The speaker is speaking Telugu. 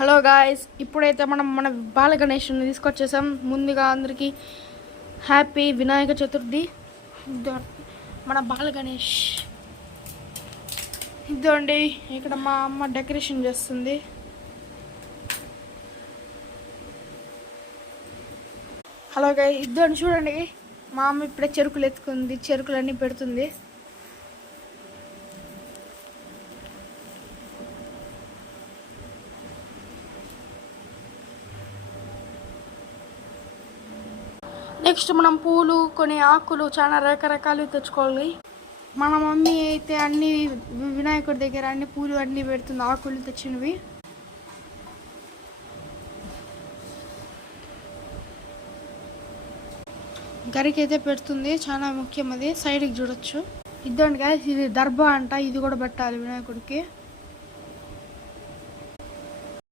హలో గాయ్స్, ఇప్పుడైతే మనం మన బాల గణేష్ని తీసుకొచ్చేసాం. ముందుగా అందరికీ హ్యాపీ వినాయక చతుర్థి. మన బాల గణేష్ ఇదండి. ఇక్కడ మా అమ్మ డెకరేషన్ చేస్తుంది. హలో గాయ్స్, ఇద్దండి చూడండి. మా అమ్మ ఇప్పుడే చెరుకులు ఎత్తుకుంది, చెరుకులన్నీ పెడుతుంది. నెక్స్ట్ మనం పూలు, కొన్ని ఆకులు, చాలా రకరకాలు తెచ్చుకోవాలి. మన మమ్మీ అయితే అన్ని వినాయకుడి దగ్గర అన్ని పూలు అన్నీ పెడుతుంది, ఆకులు తెచ్చినవి. గరికి అయితే పెడుతుంది, చాలా ముఖ్యం అది. సైడ్కి చూడొచ్చు. ఇద్దండి గాయస్, ఇది దర్భా అంట, ఇది కూడా పెట్టాలి వినాయకుడికి.